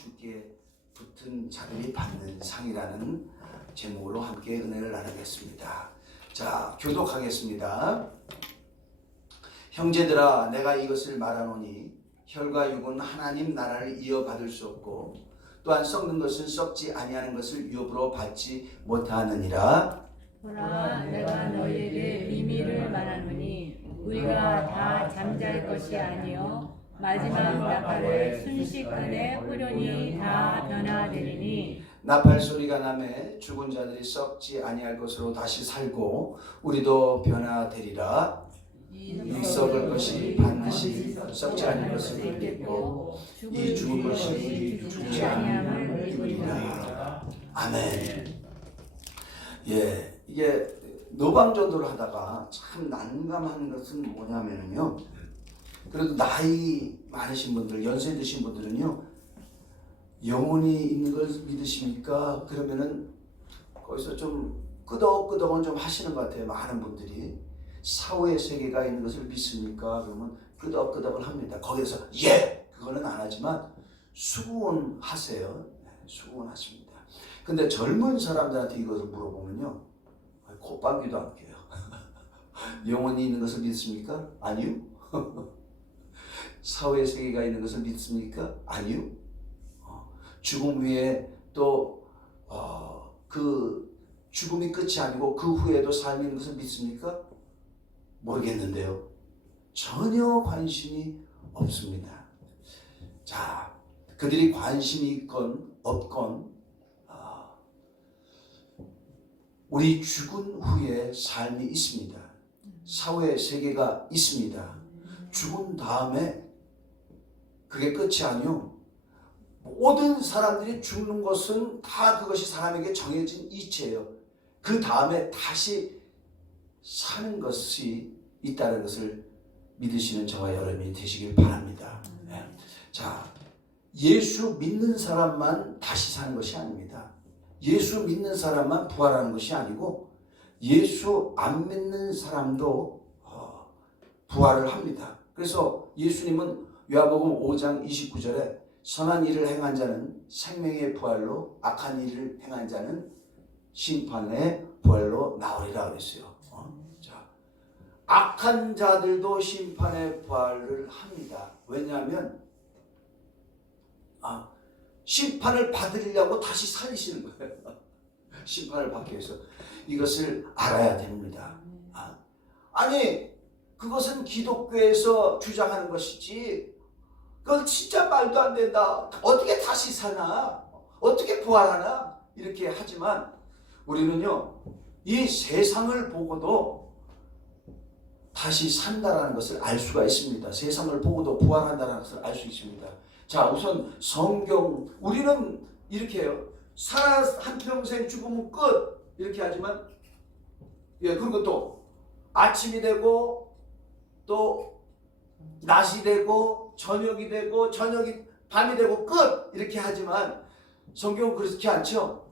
주께 붙은 자들이 받는 상이라는 제목으로 함께 은혜를 나누겠습니다. 자, 교독하겠습니다. 형제들아, 내가 이것을 말하노니 혈과 육은 하나님 나라를 이어받을 수 없고 또한 썩는 것은 썩지 아니하는 것을 유업으로 받지 못하느니라. 보라, 내가 너희에게 비밀을 말하노니 우리가 다 잠잘 것이 아니요 마지막 나팔을 순식간에 후련히 다 변화되리니. 나팔 소리가 나매 죽은 자들이 썩지 아니할 것으로 다시 살고 우리도 변화되리라. 이 썩을 것이 반드시 썩지 않을 것을 입겠고 이 죽을 것이 죽지 않음을 입으리라. 아멘. 예, 이게 노방전도를 하다가 참 난감한 것은 뭐냐면요, 그래도 나이 많으신 분들, 연세 드신 분들은요, 영혼이 있는 걸 믿으십니까? 그러면은 거기서 좀 끄덕끄덕은 좀 하시는 것 같아요. 많은 분들이 사후의 세계가 있는 것을 믿습니까? 그러면 끄덕끄덕을 합니다. 거기서 예! 그거는 안 하지만 수긍하세요. 수긍하십니다. 근데 젊은 사람들한테 이것을 물어보면요, 콧방귀도 안 껴요. 영혼이 있는 것을 믿습니까? 아니요. 사후의 세계가 있는 것을 믿습니까? 아니요. 죽음 후에 또 그 죽음이 끝이 아니고 그 후에도 삶이 있는 것을 믿습니까? 모르겠는데요. 전혀 관심이 없습니다. 자, 그들이 관심이 있건 없건 우리 죽은 후에 삶이 있습니다. 사후의 세계가 있습니다. 죽은 다음에 그게 끝이 아니요, 모든 사람들이 죽는 것은 다 그것이 사람에게 정해진 이치예요. 그 다음에 다시 사는 것이 있다는 것을 믿으시는 저와 여러분이 되시길 바랍니다. 네. 자, 예수 믿는 사람만 다시 사는 것이 아닙니다. 예수 믿는 사람만 부활하는 것이 아니고 예수 안 믿는 사람도 부활을 합니다. 그래서 예수님은 요한복음 5장 29절에 선한 일을 행한 자는 생명의 부활로 악한 일을 행한 자는 심판의 부활로 나오리라 그랬어요. 자, 악한 자들도 심판의 부활을 합니다. 왜냐하면 심판을 받으려고 다시 살리시는 거예요. 심판을 받기 위해서. 이것을 알아야 됩니다. 아니, 그것은 기독교에서 주장하는 것이지 그건 진짜 말도 안 된다. 어떻게 다시 사나? 어떻게 부활하나? 이렇게 하지만 우리는요, 이 세상을 보고도 다시 산다라는 것을 알 수가 있습니다. 세상을 보고도 부활한다는 것을 알 수 있습니다. 자, 우선 성경, 우리는 이렇게 해요. 살아 한평생 죽으면 끝! 이렇게 하지만, 예, 그리고 또 아침이 되고 또 낮이 되고 저녁이 되고 저녁이 밤이 되고 끝! 이렇게 하지만 성경은 그렇게 않죠.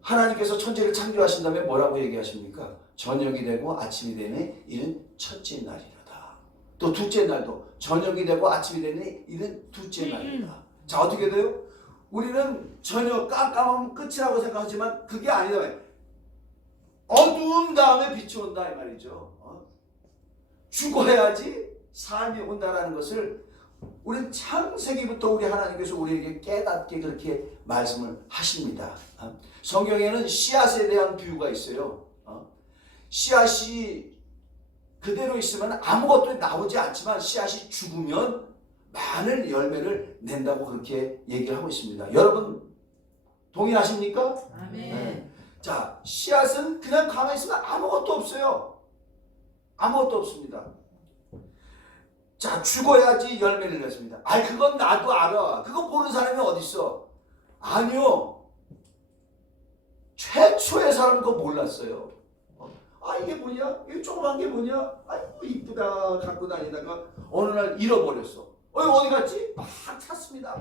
하나님께서 천지를 창조하신 다음에 뭐라고 얘기하십니까? 저녁이 되고 아침이 되니 이는 첫째 날이로다. 또 둘째 날도 저녁이 되고 아침이 되니 이는 둘째 날이다. 자, 어떻게 돼요? 우리는 저녁 깜깜하면 끝이라고 생각하지만 그게 아니다. 어두운 다음에 빛이 온다 이 말이죠. 죽어야지 삶이 온다라는 것을 우리는 창세기부터 우리 하나님께서 우리에게 깨닫게 그렇게 말씀을 하십니다. 성경에는 씨앗에 대한 비유가 있어요. 씨앗이 그대로 있으면 아무것도 나오지 않지만 씨앗이 죽으면 많은 열매를 낸다고 그렇게 얘기를 하고 있습니다. 여러분 동의하십니까? 아멘. 네. 자, 씨앗은 그냥 가만히 있으면 아무것도 없어요. 아무것도 없습니다. 자, 죽어야지 열매를 냈습니다. 아니, 그건 나도 알아. 그거 모르는 사람이 어디 있어? 아니요. 최초의 사람은 그거 몰랐어요. 이게 뭐냐? 이게 조그만 게 뭐냐? 아이고 이쁘다 갖고 다니다가 어느 날 잃어버렸어. 이거 어디 갔지? 막 찾습니다.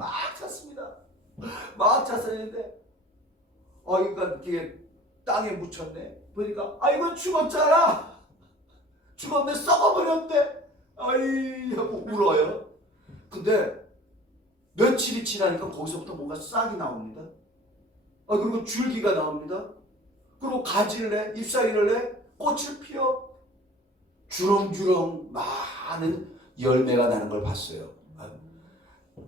막 찾았는데 그러니까 이게 땅에 묻혔네. 보니까 이거 죽었잖아. 죽었네. 썩어버렸대. 아이 하고 울어요. 근데 며칠이 지나니까 거기서부터 뭔가 싹이 나옵니다. 그리고 줄기가 나옵니다. 그리고 가지를 내, 잎사귀를 내, 꽃을 피워 주렁주렁 많은 열매가 나는 걸 봤어요.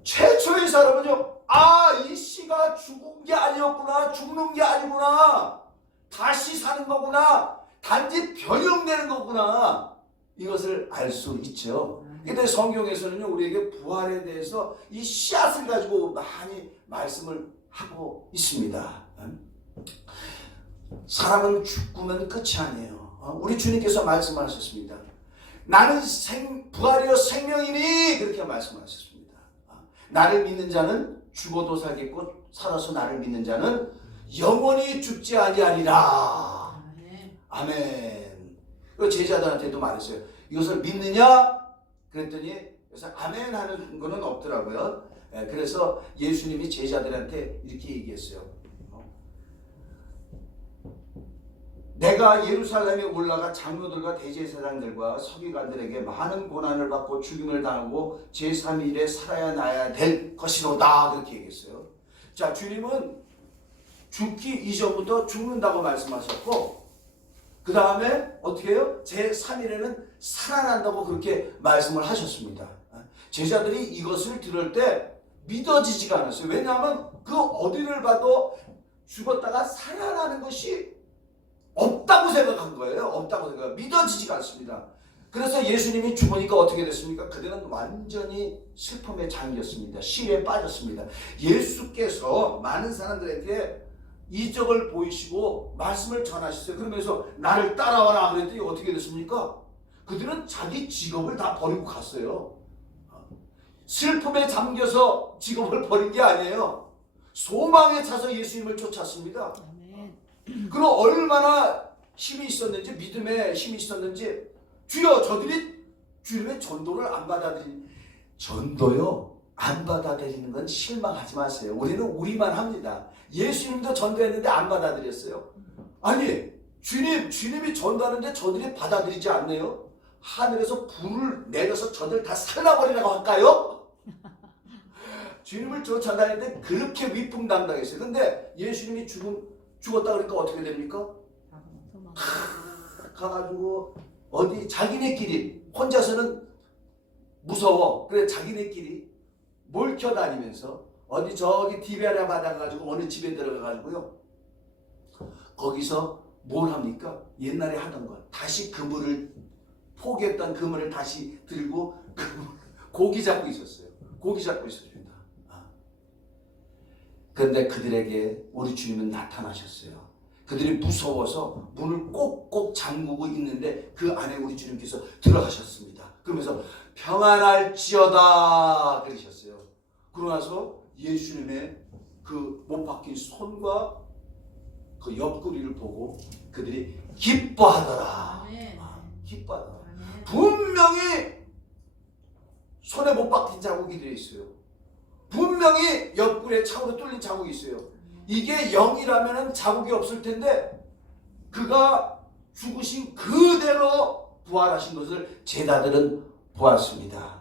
최초의 사람은요, 이 씨가 죽은 게 아니었구나, 죽는 게 아니구나, 다시 사는 거구나, 단지 변형되는 거구나, 이것을 알 수 있죠. 근데 성경에서는요, 우리에게 부활에 대해서 이 씨앗을 가지고 많이 말씀을 하고 있습니다. 사람은 죽으면 끝이 아니에요. 우리 주님께서 말씀하셨습니다. 나는 부활이요 생명이니, 그렇게 말씀하셨습니다. 나를 믿는 자는 죽어도 살겠고 살아서 나를 믿는 자는 영원히 죽지 아니하리라. 아멘. 그 제자들한테도 말했어요. 이것을 믿느냐? 그랬더니 그래서 아멘 하는 거는 없더라고요. 그래서 예수님이 제자들한테 이렇게 얘기했어요. 내가 예루살렘에 올라가 장로들과 대제사장들과 서기관들에게 많은 고난을 받고 죽임을 당하고 제3일에 살아야 나야 될 것이로다, 그렇게 얘기했어요. 자, 주님은 죽기 이전부터 죽는다고 말씀하셨고, 그 다음에 어떻게 해요? 제3일에는 살아난다고 그렇게 말씀을 하셨습니다. 제자들이 이것을 들을 때 믿어지지가 않았어요. 왜냐하면 그 어디를 봐도 죽었다가 살아나는 것이 없다고 생각한 거예요. 없다고 생각. 믿어지지가 않습니다. 그래서 예수님이 죽으니까 어떻게 됐습니까? 그들은 완전히 슬픔에 잠겼습니다. 시에 빠졌습니다. 예수께서 많은 사람들에게 이적을 보이시고 말씀을 전하셨어요. 그러면서 나를 따라와라 그랬더니 어떻게 됐습니까? 그들은 자기 직업을 다 버리고 갔어요. 슬픔에 잠겨서 직업을 버린 게 아니에요. 소망에 차서 예수님을 쫓았습니다. 그럼 얼마나 힘이 있었는지, 믿음에 힘이 있었는지, 주여, 저들이 주님의 전도를 안 받아들이는, 전도요 안 받아들이는 건 실망하지 마세요. 우리는 우리만 합니다. 예수님도 전도했는데 안 받아들였어요. 아니, 주님이 전도하는데 저들이 받아들이지 않네요. 하늘에서 불을 내려서 저들 다 살라버리라고 할까요? 주님을 쫓아다니는데 그렇게 위풍당당했어요. 근데 예수님이 죽었다 그러니까 어떻게 됩니까? 가가지고 어디 자기네끼리 혼자서는 무서워. 그래 자기네끼리 몰켜 다니면서 어디 저기 디베라 바다 가지고 어느 집에 들어가가지고요. 거기서 뭘 합니까? 옛날에 하던 것. 다시 그물을 포기했던 그물을 다시 들고 고기 잡고 있었어요. 고기 잡고 있었습니다. 그런데 그들에게 우리 주님은 나타나셨어요. 그들이 무서워서 문을 꼭꼭 잠그고 있는데 그 안에 우리 주님께서 들어가셨습니다. 그러면서 평안할지어다 그러셨어요. 그러고 나서 예수님의 그 못 박힌 손과 그 옆구리를 보고 그들이 기뻐하더라. 기뻐하더라. 분명히 손에 못 박힌 자국이 되어 있어요. 분명히 옆구리에 창으로 뚫린 자국이 있어요. 이게 영이라면 자국이 없을 텐데 그가 죽으신 그대로 부활하신 것을 제자들은 보았습니다.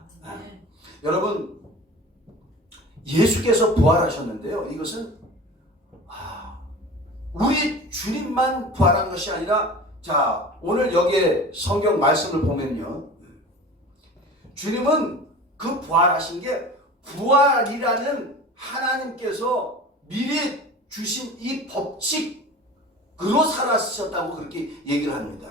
여러분, 예수께서 부활하셨는데요. 이것은 우리 주님만 부활한 것이 아니라, 자, 오늘 여기에 성경 말씀을 보면요, 주님은 그 부활하신 게 부활이라는 하나님께서 미리 주신 이 법칙으로 살아셨다고 그렇게 얘기를 합니다.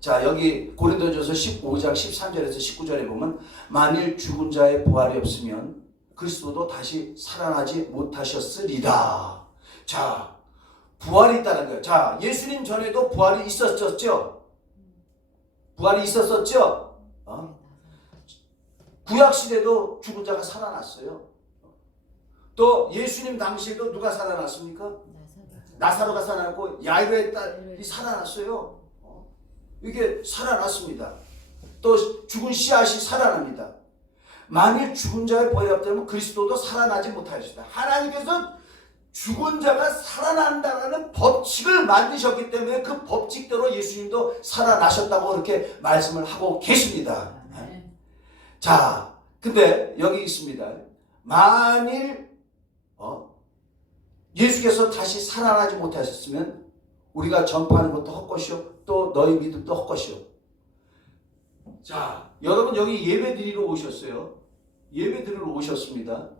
자, 여기 고린도전서 15장 13절에서 19절에 보면 만일 죽은 자의 부활이 없으면 그리스도도 다시 살아나지 못하셨으리다. 자, 부활이 있다는 거예요. 자, 예수님 전에도 부활이 있었죠? 부활이 있었었죠? 구약시대도 죽은 자가 살아났어요. 또 예수님 당시에도 누가 살아났습니까? 나사로가 살아났고 야이로의 딸이 살아났어요. 이게 살아났습니다. 또 죽은 씨앗이 살아납니다. 만일 죽은 자의 부활이 없다면 그리스도도 살아나지 못하였습니다. 하나님께서 죽은 자가 살아난다는 법칙을 만드셨기 때문에 그 법칙대로 예수님도 살아나셨다고 그렇게 말씀을 하고 계십니다. 자, 근데 여기 있습니다. 만일 예수께서 다시 살아나지 못하셨으면 우리가 전파하는 것도 헛것이요 또 너희 믿음도 헛것이요. 자, 여러분 여기 예배 드리러 오셨어요. 예배 드리러 오셨습니다.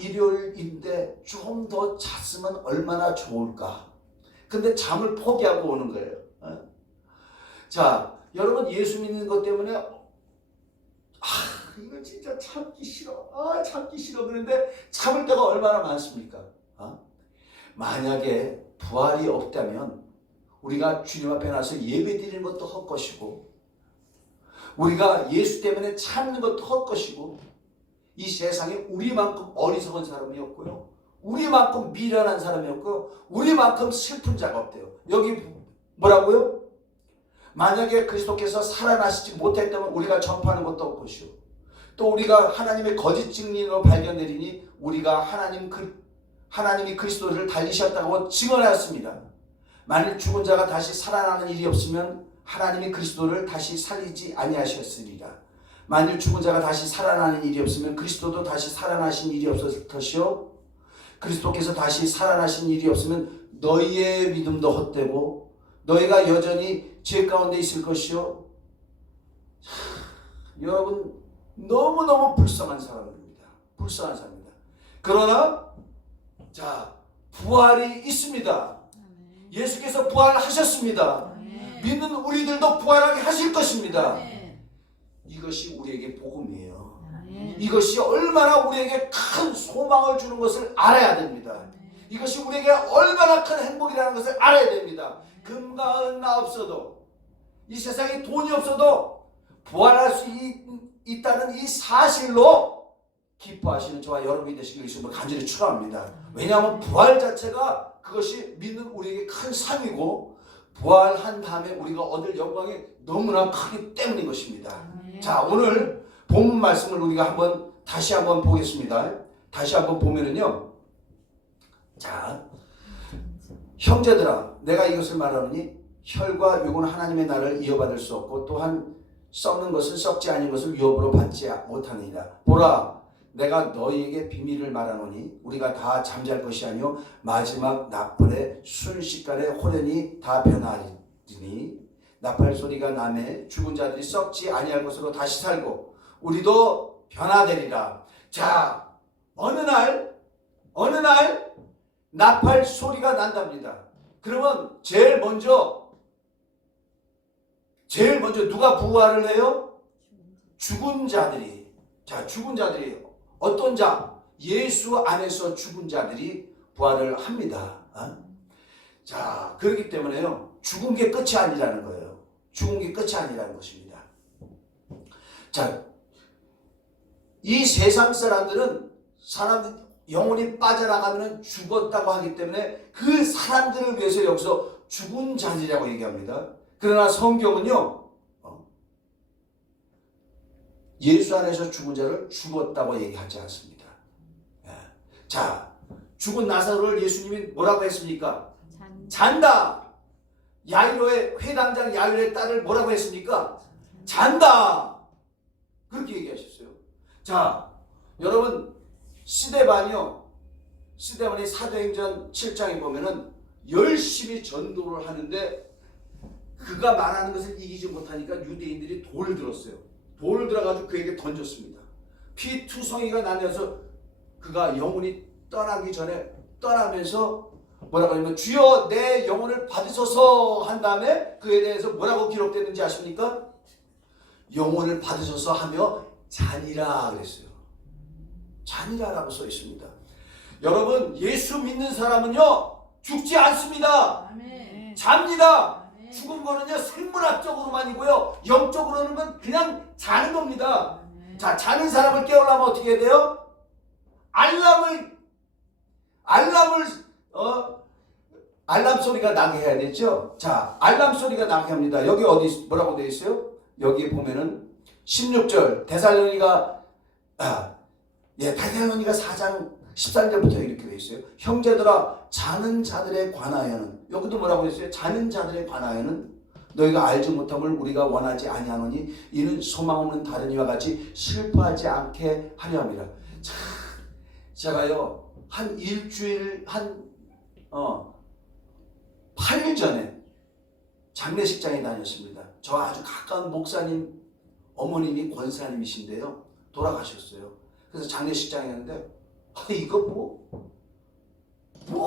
일요일인데 좀 더 잤으면 얼마나 좋을까. 근데 잠을 포기하고 오는 거예요. 자, 여러분 예수 믿는 것 때문에 이거 진짜 참기 싫어. 참기 싫어. 그런데 참을 때가 얼마나 많습니까? 만약에 부활이 없다면 우리가 주님 앞에 나서 예배 드리는 것도 헛것이고 우리가 예수 때문에 참는 것도 헛것이고 이 세상에 우리만큼 어리석은 사람이 없고요. 우리만큼 미련한 사람이 없고요. 우리만큼 슬픈 자가 없대요. 여기 뭐라고요? 만약에 그리스도께서 살아나시지 못했다면 우리가 전파하는 것도 헛것이요. 또 우리가 하나님의 거짓 증인으로 발견되리니 우리가 하나님이 그리스도를 달리셨다고 증언하였습니다. 만일 죽은 자가 다시 살아나는 일이 없으면 하나님이 그리스도를 다시 살리지 아니하셨으리라. 만일 죽은 자가 다시 살아나는 일이 없으면 그리스도도 다시 살아나신 일이 없었을 것이요 그리스도께서 다시 살아나신 일이 없으면 너희의 믿음도 헛되고 너희가 여전히 죄 가운데 있을 것이요. 여러분 너무너무 불쌍한 사람입니다. 불쌍한 사람입니다. 그러나 자, 부활이 있습니다. 예수께서 부활하셨습니다. 믿는 우리들도 부활하게 하실 것입니다. 이것이 우리에게 복음이에요. 이것이 얼마나 우리에게 큰 소망을 주는 것을 알아야 됩니다. 이것이 우리에게 얼마나 큰 행복이라는 것을 알아야 됩니다. 금과 은나 없어도 이 세상에 돈이 없어도 부활할 수 있다는 이 사실로 기뻐하시는 저와 여러분이 되시길 예수님을 간절히 축원합니다. 왜냐하면 부활 자체가 그것이 믿는 우리에게 큰 상이고 부활한 다음에 우리가 얻을 영광이 너무나 크기 때문인 것입니다. 자, 오늘 본문 말씀을 우리가 다시 한번 보겠습니다. 다시 한번 보면은요. 자, 형제들아, 내가 이것을 말하노니 혈과 육은 하나님의 나라를 이어받을 수 없고 또한 썩는 것은 썩지 아닌 것을 유업으로 받지 못하느니라. 보라, 내가 너희에게 비밀을 말하노니 우리가 다 잠잘 것이 아니요 마지막 나팔의 순식간에 호련히 다 변하리니 나팔 소리가 나매 죽은 자들이 썩지 아니할 것으로 다시 살고 우리도 변화되리라. 자, 어느 날 나팔 소리가 난답니다. 그러면 제일 먼저 누가 부활을 해요? 죽은 자들이. 자, 죽은 자들이 어떤 자? 예수 안에서 죽은 자들이 부활을 합니다. 자, 그렇기 때문에요. 죽은 게 끝이 아니라는 거예요. 죽은 게 끝이 아니라는 것입니다. 자, 이 세상 사람들은 영혼이 빠져나가면 죽었다고 하기 때문에 그 사람들을 위해서 여기서 죽은 자들이라고 얘기합니다. 그러나 성경은요, 예수 안에서 죽은 자를 죽었다고 얘기하지 않습니다. 자, 죽은 나사로를 예수님이 뭐라고 했습니까? 잔다. 야이로의 회당장 야이로의 딸을 뭐라고 했습니까? 잔다. 그렇게 얘기하셨어요. 자, 여러분 스데반이 사도행전 7장에 보면은 열심히 전도를 하는데 그가 말하는 것을 이기지 못하니까 유대인들이 돌을 들었어요. 돌을 들어가지고 그에게 던졌습니다. 피투성이가 나면서 그가 영혼이 떠나기 전에 떠나면서 뭐라고 하냐면 주여 내 영혼을 받으소서 한 다음에 그에 대해서 뭐라고 기록되는지 아십니까? 영혼을 받으소서 하며 잔이라 그랬어요. 잔이라라고 써 있습니다. 여러분 예수 믿는 사람은요 죽지 않습니다. 잡니다. 죽은 거는요 생물학적으로만이고요 영적으로는 그냥 자는 겁니다. 자, 자는 사람을 깨우려면 어떻게 해야 돼요? 알람 소리가 나게 해야 되죠. 자, 알람 소리가 나게 합니다. 여기 어디 뭐라고 되어 있어요? 여기 보면은 16절 데살로니가 4장 13절부터 이렇게 되어 있어요. 형제들아 자는 자들에 관하여는 여기도 뭐라고 했어요? 자는 자들에 관하여는 너희가 알지 못함을 우리가 원하지 아니하노니 이는 소망 없는 다른 이와 같이 슬퍼하지 않게 하려 함이라. 자, 제가요 한 일주일 8일 전에 장례식장에 다녔습니다. 저 아주 가까운 목사님 어머님이 권사님이신데요 돌아가셨어요. 그래서 장례식장에 갔는데 이거 뭐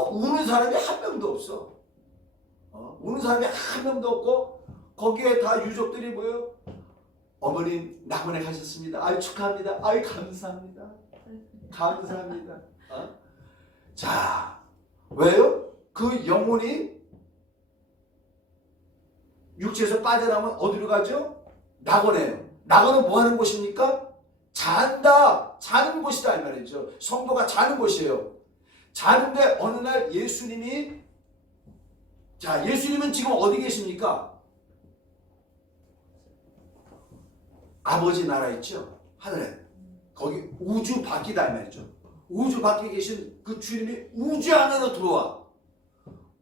우는 사람이 한 명도 없어. 우는 사람이 한 명도 없고 거기에 다 유족들이 뭐예요? 어머님 낙원에 가셨습니다. 아유 축하합니다. 아유 감사합니다. 감사합니다. 자, 왜요? 그 영혼이 육체에서 빠져나오면 어디로 가죠? 낙원에요. 낙원은 뭐 하는 곳입니까? 잔다. 자는 곳이다 이 말이죠. 성도가 자는 곳이에요. 자는데 어느 날 예수님은 지금 어디 계십니까? 아버지 나라 있죠? 하늘에. 거기 우주 밖이다 이 말이죠. 우주 밖에 계신 그 주님이 우주 안으로 들어와.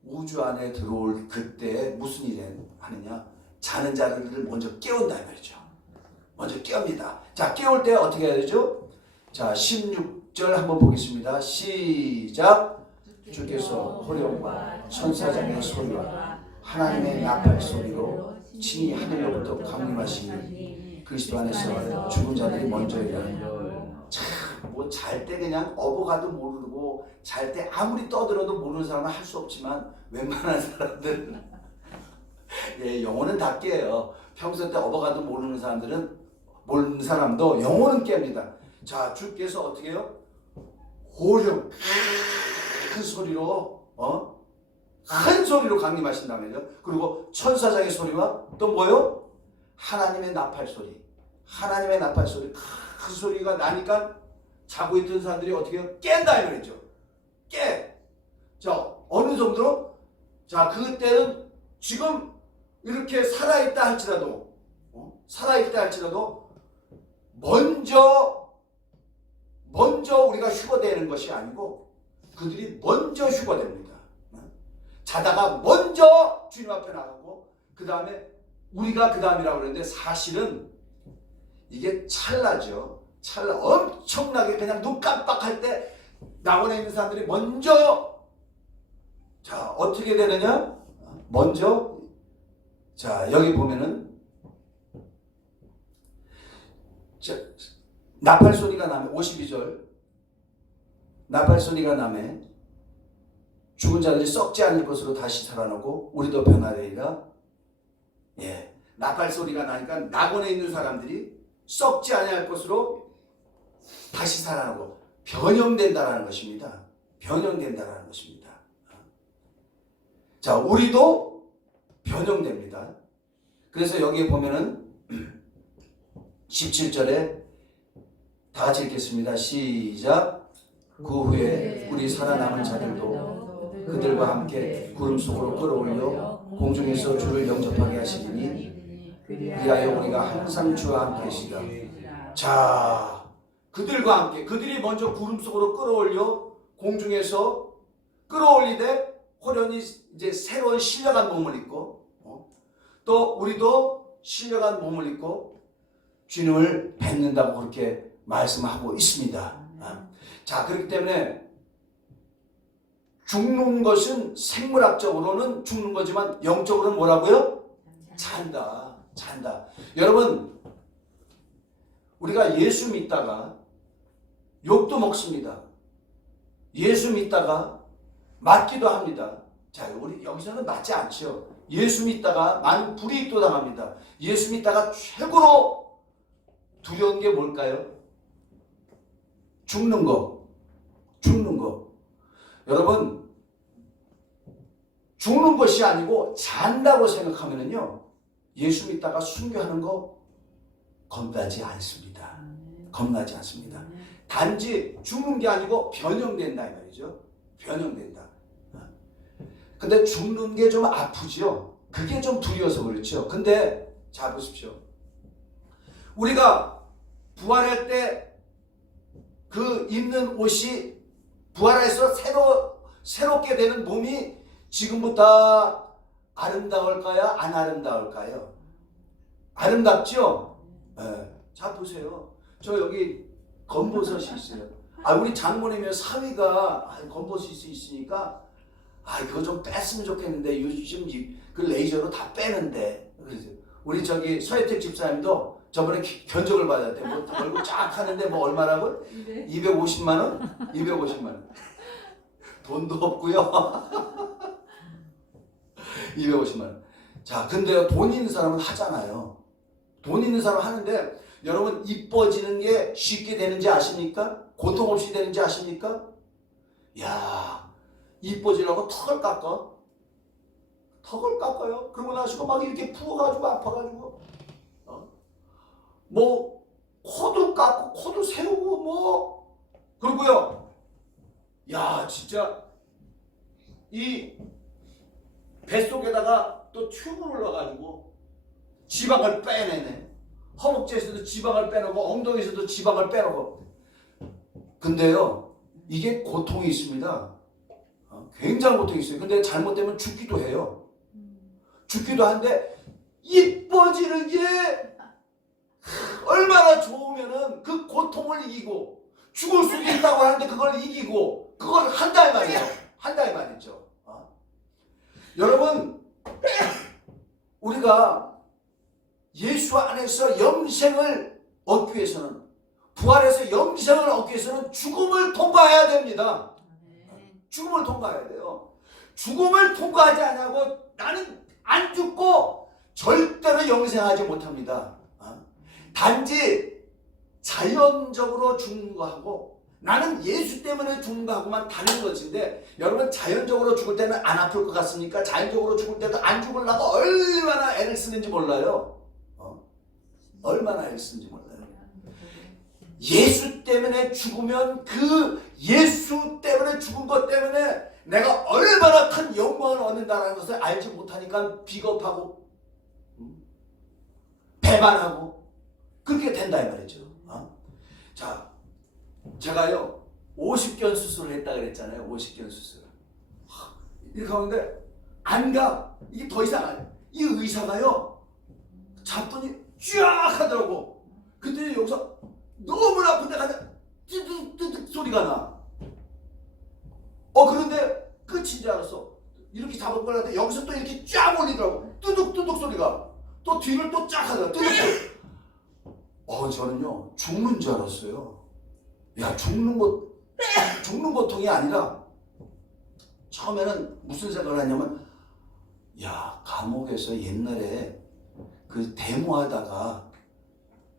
우주 안에 들어올 그때 무슨 일을 하느냐? 자는 자들을 먼저 깨운다 이 말이죠. 먼저 깨웁니다. 자, 깨울 때 어떻게 해야 되죠? 자, 16절 한번 보겠습니다. 시작. 주께서 호령과 천사장의 소리와 하나님의 나팔 소리로 친히 하늘로부터 강림하시니 그리스도 안에서 죽은 자들이 먼저 일어나니. 뭐 잘 때 그냥 업어가도 모르고 잘 때 아무리 떠들어도 모르는 사람은 할 수 없지만 웬만한 사람들은 영혼은 다 깨요. 평소 때 업어가도 모르는 사람도 영혼은 깹니다. 자, 주께서 어떻게 해요? 호령 큰 소리로 큰 소리로 강림하신다면요. 그리고 천사장의 소리와 또 뭐요? 하나님의 나팔 소리. 하나님의 나팔 소리. 큰 소리가 나니까 자고 있던 사람들이 어떻게 해요? 깬다 이 말이죠. 깨. 자, 어느 정도로? 자, 그때는 지금 이렇게 살아있다 할지라도 먼저 우리가 휴거되는 것이 아니고 그들이 먼저 휴거됩니다. 자다가 먼저 주님 앞에 나가고 그 다음에 우리가 그 다음이라고 그러는데 사실은 이게 찰나죠. 찰나 엄청나게 그냥 눈 깜빡할 때 낙원에 있는 사람들이 먼저 자 어떻게 되느냐? 먼저 자 여기 보면은 자, 나팔 소리가 나면 52절 나팔 소리가 나면 죽은 자들이 썩지 않을 것으로 다시 살아나고 우리도 변화되리라. 예, 나팔 소리가 나니까 낙원에 있는 사람들이 썩지 아니할 것으로 다시 살아나고 변형된다라는 것입니다. 변형된다라는 것입니다. 자, 우리도 변형됩니다. 그래서 여기에 보면은 17절에 다 같이 읽겠습니다. 시작. 그 후에 우리 살아남은 자들도 그들과 함께 구름 속으로 끌어올려 공중에서 주를 영접하게 하시니 그리하여 우리가 항상 주와 함께 계시다. 자, 그들과 함께 그들이 먼저 구름 속으로 끌어올려 공중에서 끌어올리되 호련히 이제 새로운 신령한 몸을 입고 또 우리도 신령한 몸을 입고 주님을 뵙는다고 그렇게 말씀하고 있습니다. 자, 그렇기 때문에 죽는 것은 생물학적으로는 죽는 거지만 영적으로는 뭐라고요? 잔다. 여러분, 우리가 예수 믿다가 욕도 먹습니다. 예수 믿다가 맞기도 합니다. 자, 우리 여기서는 맞지 않죠. 예수 믿다가 많은 불이익도 당합니다. 예수 믿다가 최고로 두려운 게 뭘까요? 죽는 거. 여러분, 죽는 것이 아니고 잔다고 생각하면은요, 예수 믿다가 순교하는 거 겁나지 않습니다. 단지 죽는 게 아니고 변형된다 이 말이죠. 변형된다. 근데 죽는 게 좀 아프죠. 그게 좀 두려워서 그렇죠. 근데 자 보십시오. 우리가 부활할 때 그 입는 옷이 부활해서 새롭게 되는 몸이 지금부터 아름다울까요? 안 아름다울까요? 아름답죠? 네. 자 보세요. 저 여기 검버섯이 있어요. 우리 장모님의 사위가 검버섯이 있으니까 그거 좀 뺐으면 좋겠는데 요즘 그 레이저로 다 빼는데. 그래서 우리 저기 서혜택 집사님도 저번에 견적을 받았대. 뭐 얼굴 쫙 하는데 뭐 얼마라고? 250만 원? 250만 원. 돈도 없고요. 250만 원. 자, 근데요, 돈 있는 사람은 하잖아요. 돈 있는 사람 하는데 여러분 이뻐지는 게 쉽게 되는지 아십니까? 고통 없이 되는지 아십니까? 야, 이뻐지려고 턱을 깎아. 턱을 깎아요. 그러고 나시고 막 이렇게 부어가지고 아파가지고 뭐 코도 깎고 코도 세우고 뭐 그러고요. 야, 진짜 이 뱃속에다가 또 튜브를 넣어가지고 지방을 빼내네. 허벅지에서도 지방을 빼놓고 엉덩이에서도 지방을 빼놓고. 근데요, 이게 고통이 있습니다. 굉장히 고통이 있어요. 근데 잘못되면 죽기도 해요. 죽기도 한데 이뻐지는 게 얼마나 좋으면은 그 고통을 이기고 죽을 수도 있다고 하는데 그걸 이기고 그걸 한다 이 말이에요. 한다 이 말이죠. 여러분, 우리가 예수 안에서 영생을 얻기 위해서는, 부활해서 영생을 얻기 위해서는 죽음을 통과해야 됩니다. 죽음을 통과해야 돼요. 죽음을 통과하지 않냐고 나는 안 죽고 절대로 영생하지 못합니다. 단지 자연적으로 죽는 거하고 나는 예수 때문에 죽는 거하고만 다른 것인데, 여러분 자연적으로 죽을 때는 안 아플 것 같습니까? 자연적으로 죽을 때도 안 죽으려고 얼마나 애를 쓰는지 몰라요. 얼마나 애를 쓰는지 몰라요. 예수 때문에 죽으면 그 예수 때문에 죽은 것 때문에 내가 얼마나 큰 영광을 얻는다는 것을 알지 못하니까 비겁하고 배반하고 그렇게 된다 이 말이죠. 자, 제가요 50견 수술을 했다 그랬잖아요. 50견 수술. 이렇게 하는데 안 가. 이게 더 이상 안 해. 이 의사가요 잡더니 쫙 하더라고. 근데 여기서 너무 아픈데 가자 뚜둑뚜둑 소리가 나. 그런데 끝인 줄 알았어. 이렇게 잡을 거라는데 여기서 또 이렇게 쫙 올리더라고. 뚜둑뚜둑 소리가. 또 뒤를 또 쫙 하더라. 뚜둑뚜둑. 저는요 죽는 줄 알았어요. 야, 죽는 고통이 아니라 처음에는 무슨 생각을 하냐면, 야, 감옥에서 옛날에 그 데모하다가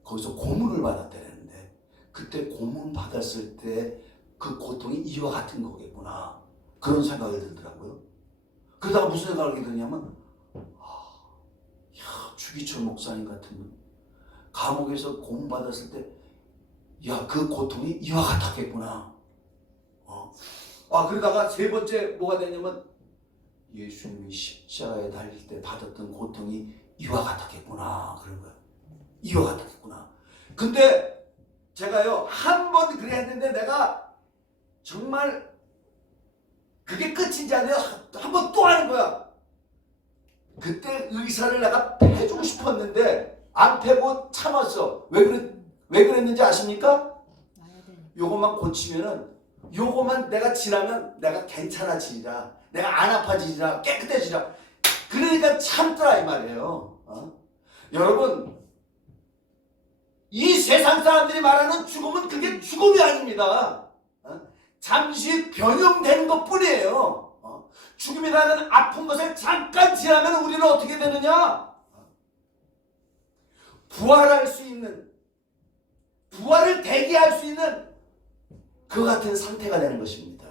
거기서 고문을 받았다는데 그때 고문 받았을 때 그 고통이 이와 같은 거겠구나, 그런 생각이 들더라고요. 그러다가 무슨 생각을 하게 되냐면, 주기철 목사님 같은 분 감옥에서 고문 받았을 때 야, 그 고통이 이와 같았겠구나. 그러다가 세 번째 뭐가 되냐면, 예수님이 십자가에 달릴 때 받았던 고통이 이와 같았겠구나, 그런 거예요. 이와 같았겠구나. 근데 제가요 한 번 그래 했는데 내가 정말 그게 끝이지 않아요. 한 번 또 하는 거야. 그때 의사를 내가 패주고 싶었는데 안 패고 참았어. 왜 그랬는지 아십니까? 요것만 고치면은, 요것만 내가 지나면 내가 괜찮아지리라, 내가 안 아파지리라, 깨끗해지리라. 그러니까 참더라 이 말이에요. 여러분, 이 세상 사람들이 말하는 죽음은 그게 죽음이 아닙니다. 잠시 변형되는 것 뿐이에요. 죽음이라는 아픈 것을 잠깐 지나면 우리는 어떻게 되느냐? 부활할 수 있는, 부활을 대기할 수 있는 그 같은 상태가 되는 것입니다.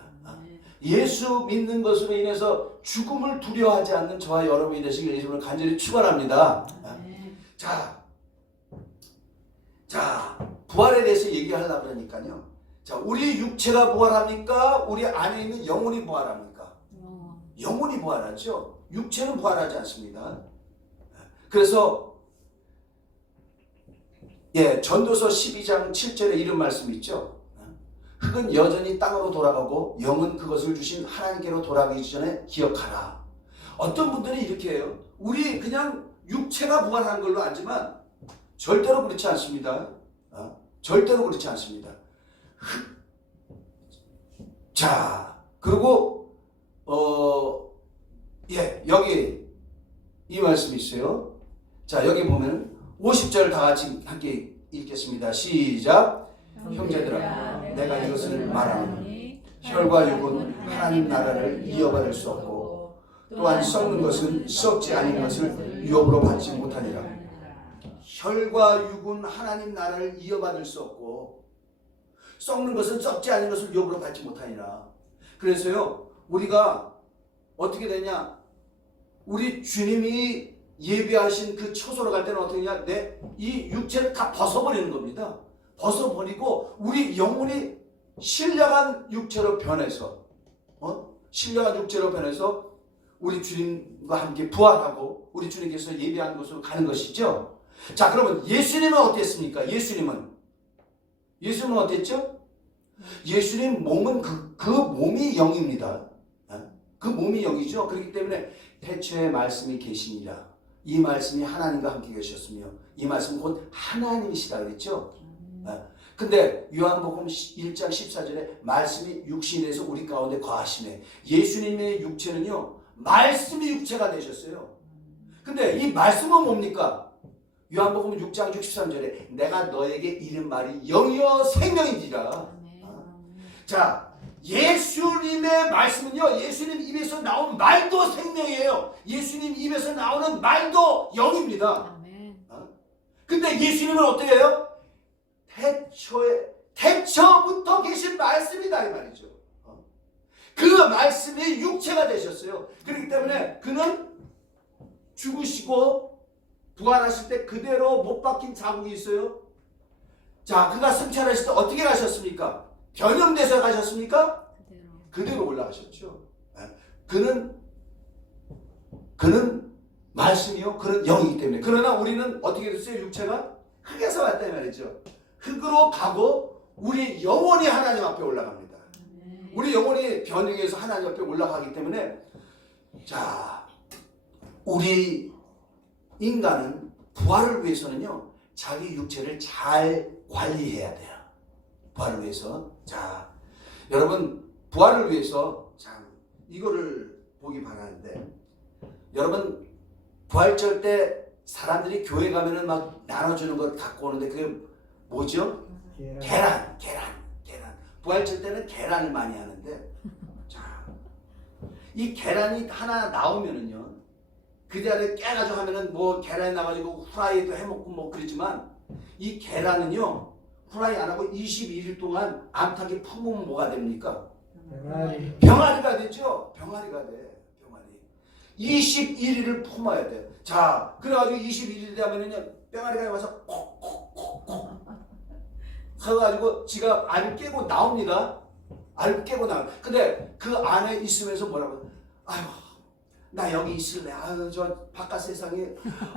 예수 믿는 것으로 인해서 죽음을 두려워하지 않는 저와 여러분이 되시길 예수님을 간절히 축원합니다. 자, 부활에 대해서 얘기하려고 그러니까요. 자, 우리 육체가 부활합니까? 우리 안에 있는 영혼이 부활합니까? 영혼이 부활하죠. 육체는 부활하지 않습니다. 그래서 전도서 12장 7절에 이런 말씀 있죠. 흙은 여전히 땅으로 돌아가고 영은 그것을 주신 하나님께로 돌아가기 전에 기억하라. 어떤 분들은 이렇게 해요. 우리 그냥 육체가 부활한 걸로 알지만 절대로 그렇지 않습니다. 절대로 그렇지 않습니다. 자, 그리고 여기 이 말씀이 있어요. 자, 여기 보면 50절 다 같이 함께 읽겠습니다. 시작. 형제들아, 내가 이것을 말하노니 혈과 육은 하나님 나라를 이어받을 수 없고 또한 썩는 것은 썩지 아닌 것을 유업으로 받지 못하니라. 혈과 육은 하나님 나라를 이어받을 수 없고 썩는 것은 썩지 않은 것을 유업으로 받지 못하니라. 그래서요, 우리가 어떻게 되냐? 우리 주님이 예비하신 그 처소로 갈 때는 어떻게 되냐? 이 육체를 다 벗어버리는 겁니다. 벗어버리고 우리 영혼이 신령한 육체로 변해서 신령한 육체로 변해서 우리 주님과 함께 부활하고 우리 주님께서 예비한 곳으로 가는 것이죠. 자, 그러면 예수님은 어땠습니까? 예수님은 어땠죠? 예수님 몸은 그 몸이 영입니다. 그 몸이 영이죠. 그렇기 때문에 태초에 말씀이 계시니라. 이 말씀이 하나님과 함께 계셨으며 이 말씀은 곧 하나님이시다 그랬죠. 근데 요한복음 1장 14절에 말씀이 육신이 돼서 우리 가운데 거하시네. 예수님의 육체는요, 말씀이 육체가 되셨어요. 근데 이 말씀은 뭡니까? 요한복음 6장 63절에 내가 너에게 이른 말이 영이요 생명이니라. 자, 예수님의 말씀은요, 예수님 입에서 나온 말도 생명이에요. 예수님 입에서 나오는 말도 영입니다. 근데 예수님은 어떻게 해요? 태초부터 계신 말씀이다 이 말이죠. 그 말씀이 육체가 되셨어요. 그렇기 때문에 그는 죽으시고 부활하실 때 그대로 못 박힌 자국이 있어요. 자, 그가 승천하실 때 어떻게 가셨습니까? 변형돼서 가셨습니까? 그대로 올라가셨죠. 그는 말씀이요, 그는 영이기 때문에. 그러나 우리는 어떻게 됐어요? 육체가 흙에서 왔다 이 말이죠. 흙으로 가고 우리 영혼이 하나님 앞에 올라갑니다. 우리 영혼이 변형해서 하나님 앞에 올라가기 때문에, 자, 우리 인간은 부활을 위해서는요, 자기 육체를 잘 관리해야 돼요. 부활을 위해서. 자, 여러분, 부활을 위해서 참 이거를 보기 바라는데, 여러분, 부활절 때 사람들이 교회 가면은 막 나눠주는 것 갖고 오는데 그게 뭐죠? 계란. 부활절 때는 계란을 많이 하는데, 자, 이 계란이 하나 나오면은요, 그 자리에 깨가지고 하면은 뭐 계란이 나가지고 후라이도 해먹고 뭐 그러지만, 이 계란은요, 후라이 안 하고 21일 동안 암탉에 품으면 뭐가 됩니까? 병아리가 되죠. 병아리가 돼. 병아리. 21일을 품어야 돼. 자, 그래가지고 21일이 되면은요, 병아리가 와서 콕콕콕콕 해가지고 지가 알 깨고 나옵니다. 알 깨고 나와. 근데 그 안에 있으면서 뭐라고? 아유, 나 여기 있을래. 아유, 저 바깥 세상이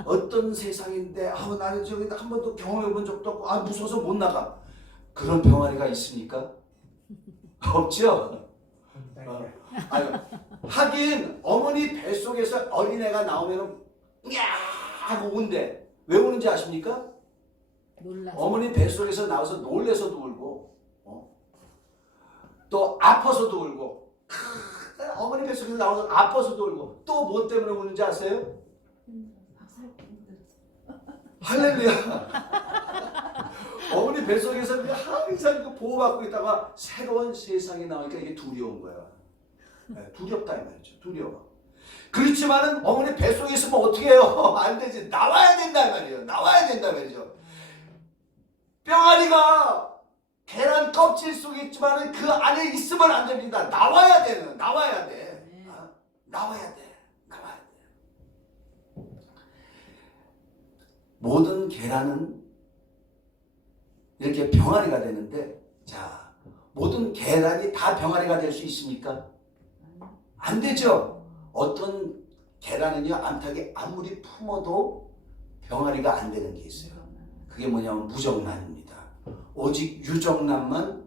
어떤 세상인데, 아유, 나는 저기 한 번도 경험해 본 적도 없고, 아, 무서워서 못 나가. 그런 병아리가 있습니까? 없죠? 아유, 하긴 어머니 뱃속에서 어린애가 나오면 야 하고 운대. 왜 우는지 아십니까? 놀라서. 어머니 뱃속에서 나와서 놀래서도 울고, 또 아파서도 울고, 어머니 뱃속에서 나와서 아파서도 울고, 또 뭐 때문에 우는지 아세요? 할렐루야. 어머니 뱃속에서 항상 보호받고 있다가 새로운 세상에 나오니까 이게 두려운 거야. 두렵다 이 말이죠. 두려워. 그렇지만은 어머니 뱃속에 있으면 어떻게 해요? 안 되지. 나와야 된다 이 말이에요. 나와야 된다 이 말이죠. 병아리가 계란 껍질 속에 있지만은 그 안에 있으면 안 됩니다. 나와야 돼. 나와야 돼. 나와야 돼. 모든 계란은 이렇게 병아리가 되는데, 자, 모든 계란이 다 병아리가 될 수 있습니까? 안 되죠. 어떤 계란은요, 암탉이 아무리 품어도 병아리가 안 되는 게 있어요. 그게 뭐냐면 무정란입니다. 오직 유정란만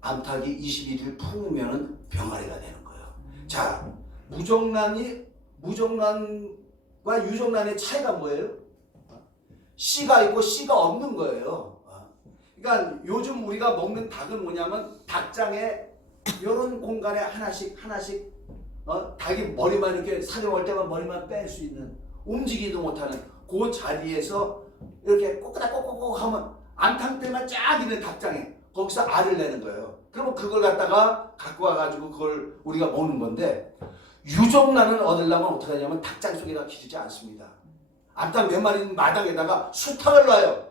암탉이 21일 품으면 병아리가 되는 거예요. 자, 무정란이 무정란과 유정란의 차이가 뭐예요? 씨가 있고 씨가 없는 거예요. 그러니까 요즘 우리가 먹는 닭은 뭐냐면 닭장에 이런 공간에 하나씩 닭이 머리만 이렇게 사냥할 때만 머리만 뺄 수 있는, 움직이지도 못하는 그 자리에서 이렇게 꼬꼬닥꼬꼬꼬 하면 안탕 때만 쫙 있는 닭장에 거기서 알을 내는 거예요. 그러면 그걸 갖다가 갖고 와가지고 그걸 우리가 먹는 건데, 유정란을 얻으려면 어떻게 하냐면 닭장 속에다 기르지 않습니다. 암탉 몇 마리는 마당에다가 수탉을 놔요.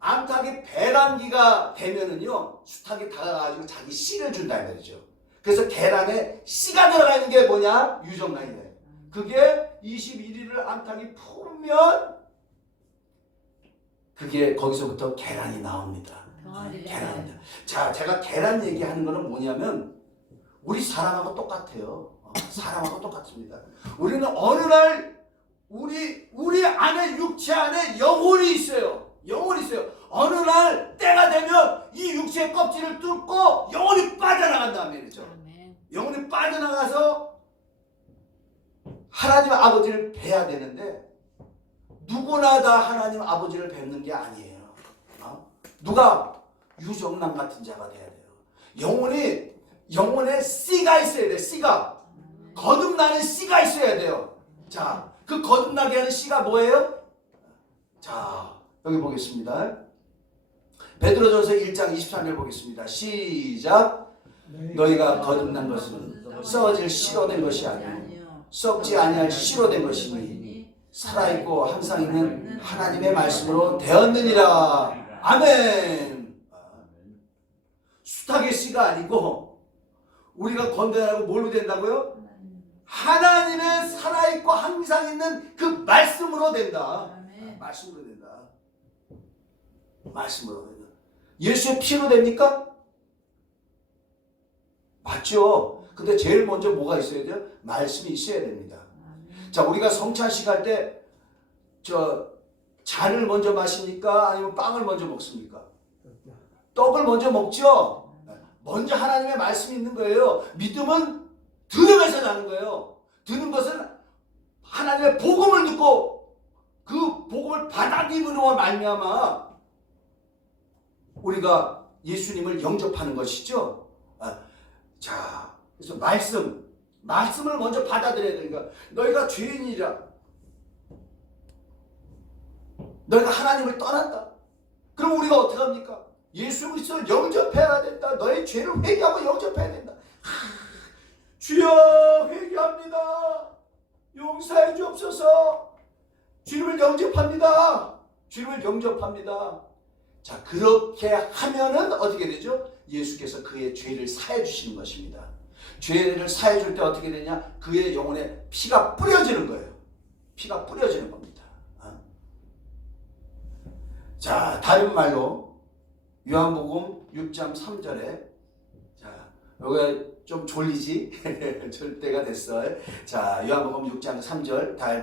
암탉이 배란기가 되면은요, 수탉이 다가가지고 자기 씨를 준다 이 말이죠. 그래서 계란에 씨가 들어가 있는 게 뭐냐? 유정란이에요. 그게 21일을 암탉이 풀면 그게 거기서부터 계란이 나옵니다. 계란입니다. 자, 제가 계란 얘기하는 거는 뭐냐면 우리 사람하고 똑같아요. 사람하고 똑같습니다. 우리는 어느 날 우리 안에, 육체 안에 영혼이 있어요. 영혼이 있어요. 어느 날 때가 되면 이 육체의 껍질을 뚫고 영혼이 빠져나간다는 말이죠. 영혼이 빠져나가서 하나님 아버지를 뵈야 되는데, 누구나 다 하나님 아버지를 뵙는 게 아니에요. 누가? 유정란 같은 자가 돼야 돼요. 영혼에 씨가 있어야 돼. 씨가 거듭나는 씨가 있어야 돼요. 자, 그 거듭나게 하는 씨가 뭐예요? 자, 여기 보겠습니다. 베드로전서 1장 23절 보겠습니다. 시작. 너희가 거듭난 것은 썩어질 씨로 된 것이 아니요 썩지 아니할 씨로 된 것이니 살아있고 항상 있는 하나님의 말씀으로 되었느니라. 아멘. 수탉의 씨가 아니고 우리가 건강하고 뭘로 된다고요? 하나님의 살아있고 항상 있는 그 말씀으로 된다. 말씀으로 된다. 말씀으로 된다. 예수의 피로 됩니까? 맞죠? 근데 제일 먼저 뭐가 있어야 돼요? 말씀이 있어야 됩니다. 자, 우리가 성찬식 할 때 잔을 먼저 마십니까? 아니면 빵을 먼저 먹습니까? 떡을 먼저 먹죠? 먼저 하나님의 말씀이 있는 거예요. 믿음은 들음에서 나는 거예요. 듣는 것은 하나님의 복음을 듣고 그 복음을 받아들임으로 말미암아 우리가 예수님을 영접하는 것이죠. 자, 그래서 말씀을 먼저 받아들여야 되니까, 너희가 죄인이라, 너희가 하나님을 떠났다. 그럼 우리가 어떻게 합니까? 예수 그리스도를 영접해야 된다. 너의 죄를 회개하고 영접해야 된다. 주여 회개합니다. 용서해 주옵소서. 주님을 영접합니다. 주님을 영접합니다. 자, 그렇게 하면은 어떻게 되죠? 예수께서 그의 죄를 사해 주시는 것입니다. 죄를 사해 줄 때 어떻게 되냐? 그의 영혼에 피가 뿌려지는 거예요. 피가 뿌려지는 겁니다. 자, 다른 말로 요한복음 6장 3절에, 자, 여기 좀 졸리지? 졸 때가 됐어요. 자, 요한복음 6장 3절 다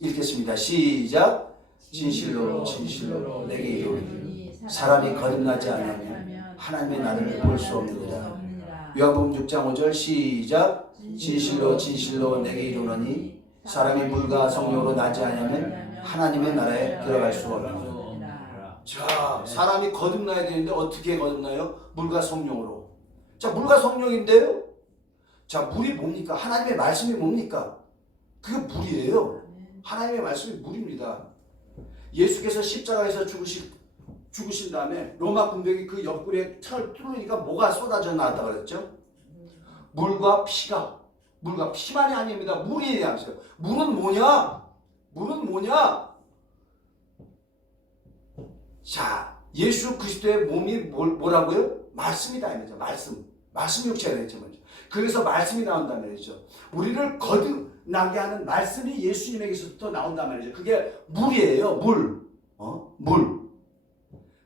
읽겠습니다. 시작. 진실로 진실로 내게 이르노니 사람이 거듭나지 않으면 하나님의 나라를 볼 수 없느니라. 요한복음 6장 5절 시작. 진실로 진실로 내게 이르노니 사람이 물과 성령으로 나지 않으면 하나님의 나라에 들어갈 수 없느니라. 자, 사람이 거듭나야 되는데 어떻게 거듭나요? 물과 성령으로. 자, 물과 성령인데요. 자, 물이 뭡니까? 하나님의 말씀이 뭡니까? 그게 물이에요. 하나님의 말씀이 물입니다. 예수께서 십자가에서 죽으신 다음에 로마 군병이 그 옆구리에 털 뚫으니까 뭐가 쏟아져 나왔다 그랬죠? 물과 피만이 아닙니다. 물이 아니세요. 물은 뭐냐? 물은 뭐냐? 자, 예수 그리스도의 몸이 뭐라고요? 말씀이다 이거죠. 말씀 육체가 되죠. 그래서 말씀이 나온다는 말이죠. 우리를 거듭나게 하는 말씀이 예수님에게서부터 나온단 말이죠. 그게 물이에요. 물.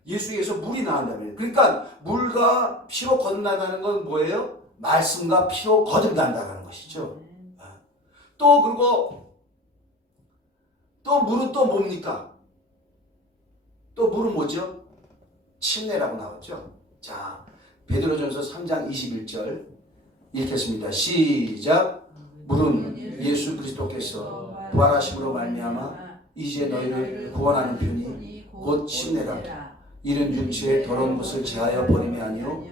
예수에게서 물이 나온단 말이에요. 그러니까 물과 피로 거듭난다는 건 뭐예요? 말씀과 피로 거듭난다는 것이죠. 또 그리고 또 물은 또 뭡니까? 또 물은 뭐죠? 침례라고 나왔죠. 자, 베드로전서 3장 21절 읽겠습니다. 시작. 물은 예수 그리스도께서 부활하심으로 말미암아 이제 너희를 구원하는 편이 곧 침례라. 이는 육체의 더러운 것을 제하여 버림이 아니요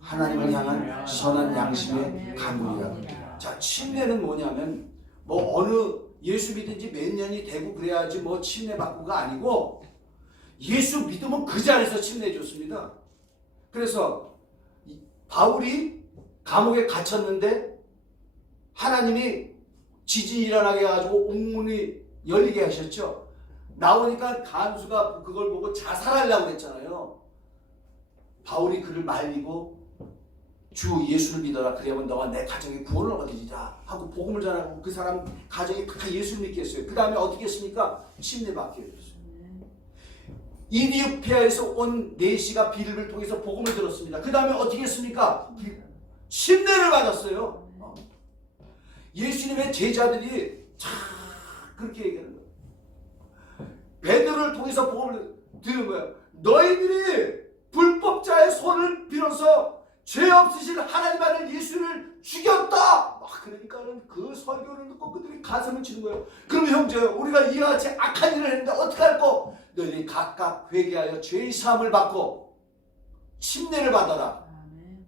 하나님을 향한 선한 양심의 강구이라. 자, 침례는 뭐냐면 뭐 어느 예수 믿은 지 몇 년이 되고 그래야지 뭐 침례 받고가 아니고 예수 믿으면 그 자리에서 침례 줬습니다. 그래서 바울이 감옥에 갇혔는데 하나님이 지진이 일어나게 해가지고 옥문이 열리게 하셨죠. 나오니까 간수가 그걸 보고 자살하려고 했잖아요. 바울이 그를 말리고 주 예수를 믿어라. 그러면 너와 내 가정이 구원을 얻으리라 하고 복음을 전하고 그 사람 가정이 다 예수를 믿게 했어요. 그 다음에 어떻게 했습니까? 침례받게 됐어요. 이디오피아에서 온 네시가 빌립을 통해서 복음을 들었습니다. 그 다음에 어떻게 했습니까? 침례를 받았어요. 예수님의 제자들이 참 그렇게 얘기하는 거예요. 베드로를 통해서 복음을 들은 거예요. 너희들이 불법자의 손을 빌어서 죄 없으신 하나님 아들 예수를 죽였다. 막 그러니까는 그 설교를 듣고 그들이 가슴을 치는 거예요. 그러면 형제, 우리가 이와 같이 악한 일을 했는데 어떻게 할 거? 너희들이 각각 회개하여 죄의 사함을 받고 침례를 받아라.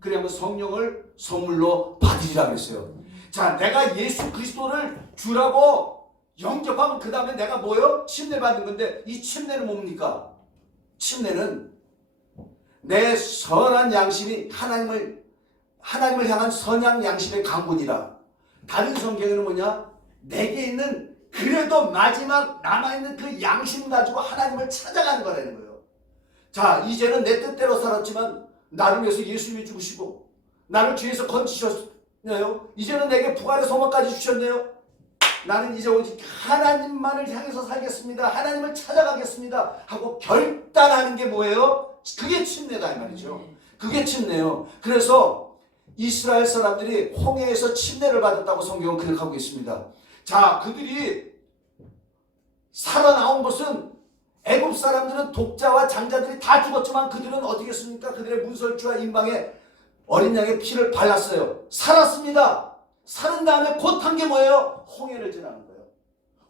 그러면 성령을 선물로 받으리라 그랬어요. 자, 내가 예수 그리스도를 주라고 영접하면 그 다음에 내가 뭐요? 침례 받는 건데 이 침례는 뭡니까? 침례는 내 선한 양심이 하나님을 향한 선한 양심의 강군이라. 다른 성경에는 뭐냐? 내게 있는 그래도 마지막 남아있는 그 양심 가지고 하나님을 찾아가는 거라는 거예요. 자, 이제는 내 뜻대로 살았지만 나를 위해서 예수님이 죽으시고 나를 죄에서 건지셨네요. 이제는 내게 부활의 소망까지 주셨네요. 나는 이제 오직 하나님만을 향해서 살겠습니다. 하나님을 찾아가겠습니다 하고 결단하는 게 뭐예요? 그게 침례다 이 말이죠. 그게 침례요. 그래서 이스라엘 사람들이 홍해에서 침례를 받았다고 성경은 기록하고 있습니다. 자, 그들이 살아나온 것은 애굽 사람들은 독자와 장자들이 다 죽었지만 그들은 어떻게 했습니까? 그들의 문설주와 임방에 어린 양의 피를 발랐어요. 살았습니다. 살은 다음에 곧 한 게 뭐예요? 홍해를 지나는 거예요.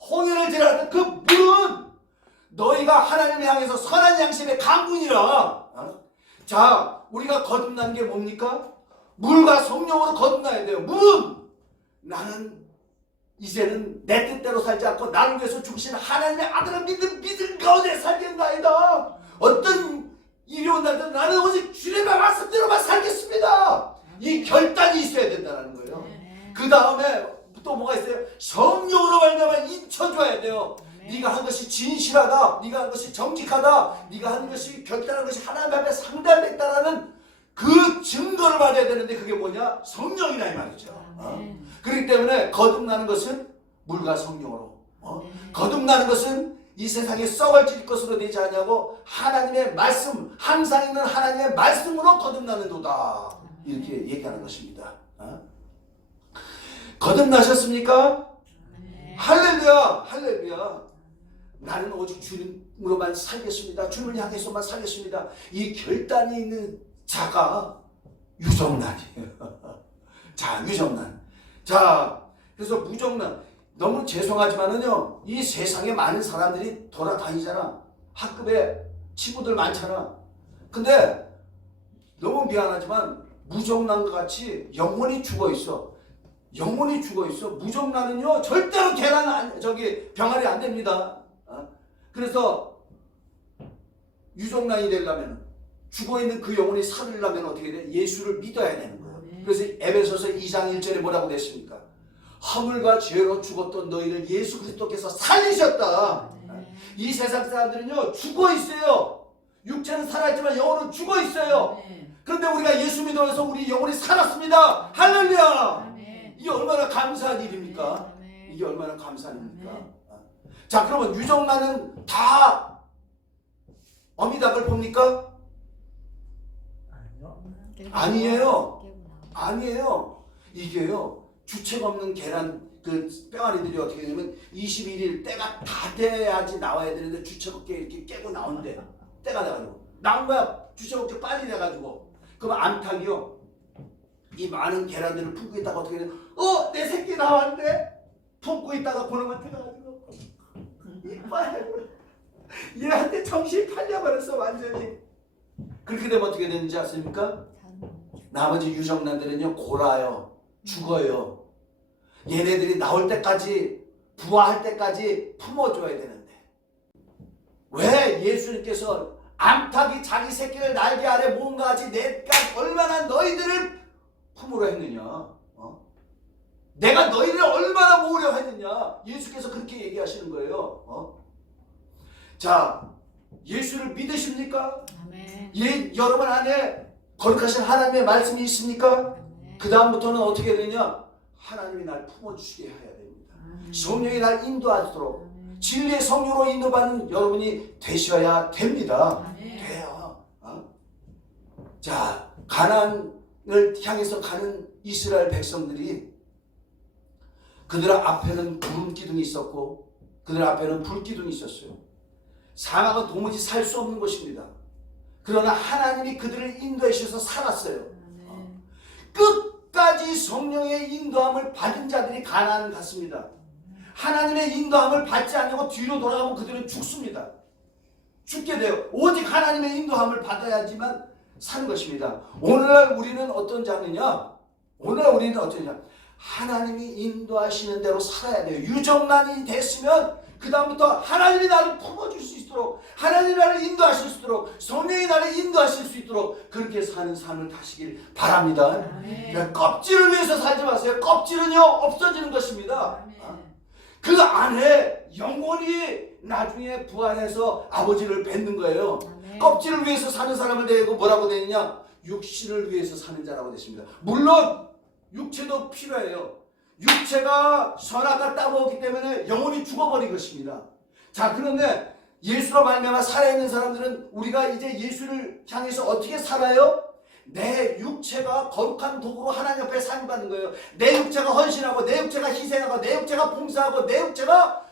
홍해를 지나는 그 물은 너희가 하나님을 향해서 선한 양심의 강군이라. 자, 우리가 거듭난 게 뭡니까? 물과 성령으로 거듭나야 돼요. 물은 나는 이제는 내 뜻대로 살지 않고 나를 위해서 죽으신 하나님의 아들을 믿음 가운데 살겠나이다. 어떤 일이 온다든 나는 오직 주님의 말씀대로만 살겠습니다. 이 결단이 있어야 된다는 거예요. 그 다음에 또 뭐가 있어요? 성령으로 말미암아 인쳐줘야 돼요. 네가 한 것이 진실하다, 네가 한 것이 정직하다, 네가 한 것이 결단한 것이 하나님 앞에 상달됐다라는 그 증거를 받아야 되는데 그게 뭐냐? 성령이라 이 말이죠. 그렇기 때문에 거듭나는 것은 물과 성령으로, 거듭나는 것은 이 세상에 썩어질 것으로 되지 않냐고 하나님의 말씀, 항상 있는 하나님의 말씀으로 거듭나는도다 이렇게 얘기하는 것입니다. 거듭나셨습니까? 할렐루야, 할렐루야. 나는 오직 주님으로만 살겠습니다. 주님을 향해서만 살겠습니다. 이 결단이 있는 자가 유정란이에요. 자, 유정란. 자, 그래서 무정란. 너무 죄송하지만은요, 이 세상에 많은 사람들이 돌아다니잖아. 학급에 친구들 많잖아. 근데 너무 미안하지만 무정란과 같이 영원히 죽어 있어. 영원히 죽어 있어. 무정란은요 절대로 병아리 안 됩니다. 그래서 유정란이 되려면 죽어 있는 그 영혼이 살으려면 어떻게 돼? 예수를 믿어야 되는 거예요. 그래서 에베소서 2장 1절에 뭐라고 됐습니까? 허물과 죄로 죽었던 너희를 예수 그리스도께서 살리셨다. 이 세상 사람들은요 죽어 있어요. 육체는 살아있지만 영혼은 죽어 있어요. 그런데 우리가 예수 믿어서 우리 영혼이 살았습니다. 할렐루야. 이게 얼마나 감사한 일입니까? 이게 얼마나 감사한 일입니까? 자, 그러면 유정란은 다 어미닭을 봅니까? 아니에요. 아니에요. 이게요 주책 없는 계란 그 뼈아리들이 어떻게 되냐면 21일 때가 다 돼야지 나와야 되는데 주책 없게 이렇게 깨고 나온대. 때가 돼가지고 나온 거야. 주책 없게 빨리 돼가지고. 그럼 암탉이요 이 많은 계란들을 품고 있다가 어떻게 돼? 내 새끼 나왔는데? 품고 있다가 그놈한테 가가지고 이빨 얘한테 정신이 팔려버렸어 완전히. 그렇게 되면 어떻게 되는지 아십니까? 나머지 유정란들은요 골아요. 죽어요. 얘네들이 나올 때까지 부화할 때까지 품어줘야 되는데 왜 예수님께서 암탉이 자기 새끼를 날개 아래 모은가 같이 내가 얼마나 너희들을 품으려 했느냐, 내가 너희를 얼마나 모으려 했느냐, 예수께서 그렇게 얘기하시는 거예요. 자, 예수를 믿으십니까? 아멘. 여러분 안에 거룩하신 하나님의 말씀이 있습니까? 그 다음부터는 어떻게 되냐? 하나님이 날 품어주시게 해야 됩니다. 성령이 날 인도하도록 진리의 성령으로 인도받는 여러분이 되셔야 됩니다. 돼요. 자, 가나안을 향해서 가는 이스라엘 백성들이 그들 앞에는 구름 기둥이 있었고 그들 앞에는 불 기둥이 있었어요. 사막은 도무지 살 수 없는 곳입니다. 그러나 하나님이 그들을 인도해 주셔서 살았어요. 끝까지 성령의 인도함을 받은 자들이 가나안을 갔습니다. 하나님의 인도함을 받지 않고 뒤로 돌아가면 그들은 죽습니다. 죽게 돼요. 오직 하나님의 인도함을 받아야지만 사는 것입니다. 오늘날 우리는 어떤 자느냐? 오늘날 우리는 어떠냐? 하나님이 인도하시는 대로 살아야 돼요. 유정란이 됐으면 그 다음부터 하나님이 나를 품어줄 수 있도록, 하나님이 나를 인도하실 수 있도록, 성령이 나를 인도하실 수 있도록 그렇게 사는 삶을 타시길 바랍니다. 그러니까 껍질을 위해서 살지 마세요. 껍질은요 없어지는 것입니다. 그 안에 영혼이 나중에 부활해서 아버지를 뵙는 거예요. 껍질을 위해서 사는 사람을 대고 뭐라고 되느냐? 육신을 위해서 사는 자라고 됐습니다. 물론 육체도 필요해요. 육체가 선악과 따먹었기 때문에 영혼이 죽어버린 것입니다. 자, 그런데 예수로 말미암아 살아있는 사람들은 우리가 이제 예수를 향해서 어떻게 살아요? 내 육체가 거룩한 도구로 하나님 옆에 사용받는 거예요. 내 육체가 헌신하고 내 육체가 희생하고 내 육체가 봉사하고 내 육체가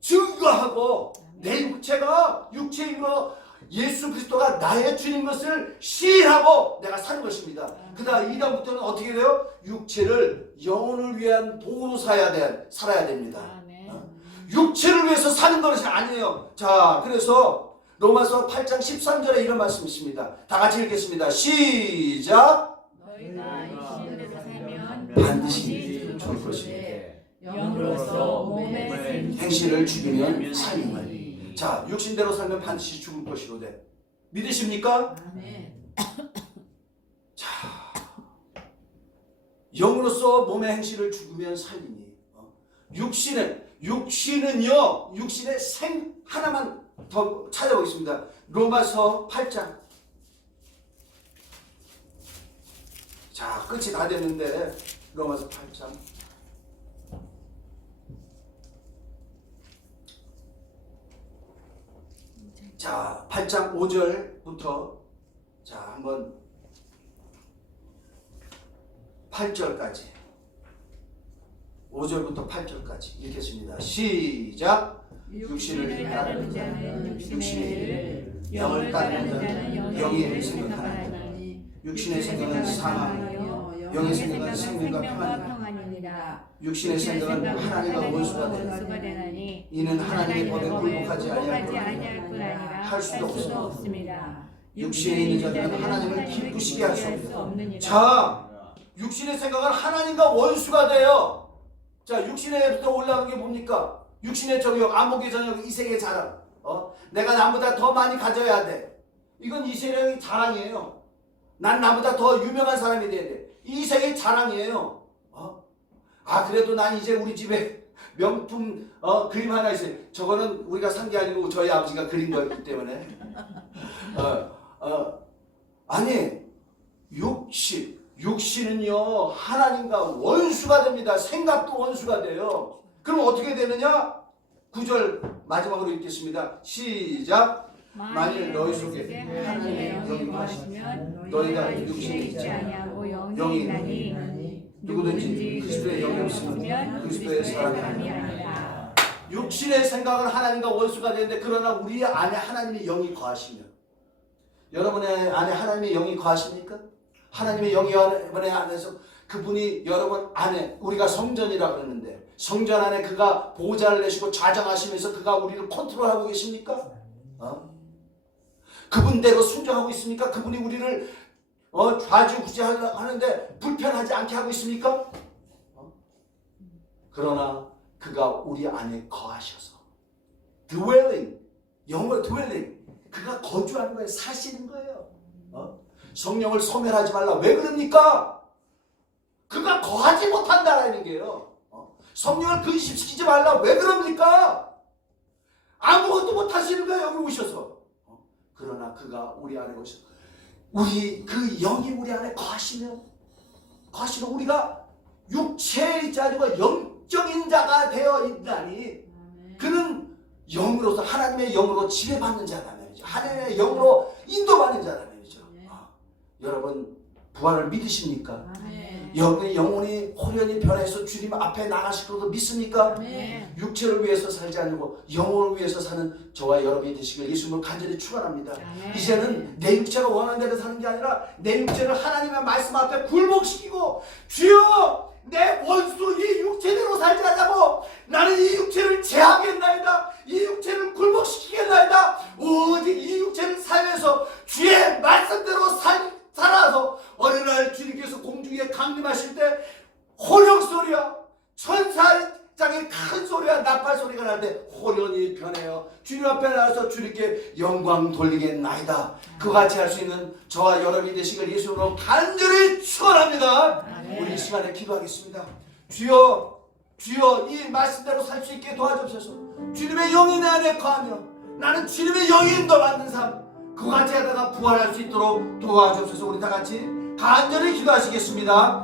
증거하고 내 육체가 육체의 힘으로 예수 그리스도가 나의 주인 것을 시인하고 내가 사는 것입니다. 그 다음 이 다음부터는 어떻게 돼요? 육체를 영혼을 위한 도구로 살아야 됩니다. 육체를 위해서 사는 것이 아니에요. 자, 그래서 로마서 8장 13절에 이런 말씀이 있습니다. 다 같이 읽겠습니다. 시작. 너희가 육신대로 살면 반드시 죽을 것이니 영으로서 몸의 행실을 죽이면 살림을. 자, 육신대로 살면 반드시 죽을 것이로되 믿으십니까? 자, 영으로서 몸의 행실을 죽으면 살리니. 육신은요, 육신의 하나만 더 찾아보겠습니다. 로마서 8장. 자, 끝이 다 됐는데 로마서 8장. 자, 8장 5절부터 자, 한번 8절까지 5절부터 8절까지 읽겠습니다. 시작. 육신을 따르는 자는 육신의 일을, 영을 따르는 자는 영의 일을 생각하나니 육신의 생각은 사망이요 영의 생각은 생명과 평안이니라. 육신의 생각은 하나님과 원수가 되나니 이는 하나님의 법에 굴복하지 아니할 뿐 아니라 할 수도 없습니다. 육신에 있는 자들은 하나님을 기쁘시게 할 수 없느니라. 자, 육신의 생각은 하나님과 원수가 돼요. 자, 육신에부터 올라가는 게 뭡니까? 육신의 정욕, 안목의 정욕, 이생의 자랑. 내가 남보다 더 많이 가져야 돼. 이건 이생의 자랑이에요. 난 나보다 더 유명한 사람이 돼야 돼. 이생의 자랑이에요. 아, 그래도 난 이제 우리 집에 명품 그림 하나 있어요. 저거는 우리가 산 게 아니고 저희 아버지가 그린 거였기 때문에. 아니, 육신은요 하나님과 원수가 됩니다. 생각도 원수가 돼요. 그럼 어떻게 되느냐? 9절 마지막으로 읽겠습니다. 시작. 만일 너희 속에 하나님의 영이 거하시면 너희가 육신에 있지 아니하고 영이 있나니 누구든지 그리스도의 영이 없으면 그리스도의 사람이 아니라. 육신의 생각은 하나님과 원수가 되는데 그러나 우리 안에 하나님의 영이 거하시면, 여러분의 안에 하나님의 영이 거하십니까? 하나님의 영이 여러분의 안에서 그분이 여러분 안에, 우리가 성전이라 그러는데 성전 안에 그가 보호자를 내시고 좌정하시면서 그가 우리를 컨트롤하고 계십니까? 그분대로 순종하고 있습니까? 그분이 우리를 좌지우지하는데 불편하지 않게 하고 있습니까? 그러나 그가 우리 안에 거하셔서 dwelling, 영어 dwelling, 그가 거주하는 거예요. 사시는 거예요. 성령을 소멸하지 말라. 왜 그럽니까? 그가 거하지 못한다라는 게요. 성령을 근심시키지 말라. 왜 그럽니까? 아무것도 못하시는 거예요. 여기 오셔서. 그러나 그가 우리 안에 오셔서 우리 그 영이 우리 안에 거하시면 우리가 육체의 자리가 영적인 자가 되어 있다니, 그는 영으로서 하나님의 영으로 지배받는 자라는 말이죠. 하나님의 영으로 인도받는 자라는 말이죠. 여러분 부활을 믿으십니까? 여러분의 영혼이 호련히 변해서 주님 앞에 나가실 것도 믿습니까? 육체를 위해서 살지 않고 영혼을 위해서 사는 저와 여러분이 되시길 예수님을 간절히 축원합니다. 이제는 내 육체가 원하는 대로 사는 게 아니라 내 육체를 하나님의 말씀 앞에 굴복시키고, 주여 내 원수 이 육체대로 살지 않자고 나는 이 육체를 제하겠나이다. 이 육체를 굴복시키겠나이다. 오직 이 육체를 살면서 주의 말씀대로 살아서 어느 날 주님께서 공중에 강림하실 때 호령소리야, 천사장의 큰 소리와 나팔 소리가 날 때 호련히 변해요. 주님 앞에 나와서 주님께 영광 돌리겠나이다. 그같이 할 수 있는 저와 여러분이 되시길 예수님으로 간절히 축원합니다. 우리 이 시간에 기도하겠습니다. 주여 이 말씀대로 살 수 있게 도와주옵소서. 주님의 영이 내 안에 거하며 나는 주님의 영이 인도받는 삶, 그같이 하다가 부활할 수 있도록 도와주옵소서. 우리 다 같이 간절히 기도하시겠습니다.